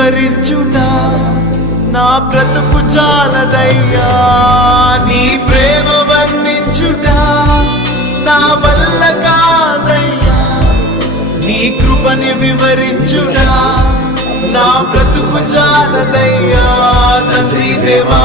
వివరించుట నా బ్రతుకు చాలదయ్యా. నీ ప్రేమ వర్ణించుట నా వల్ల కాదయ్యా. నీ కృపని వివరించుట నా బ్రతుకు చాలదయ్యా. తండ్రి దేవా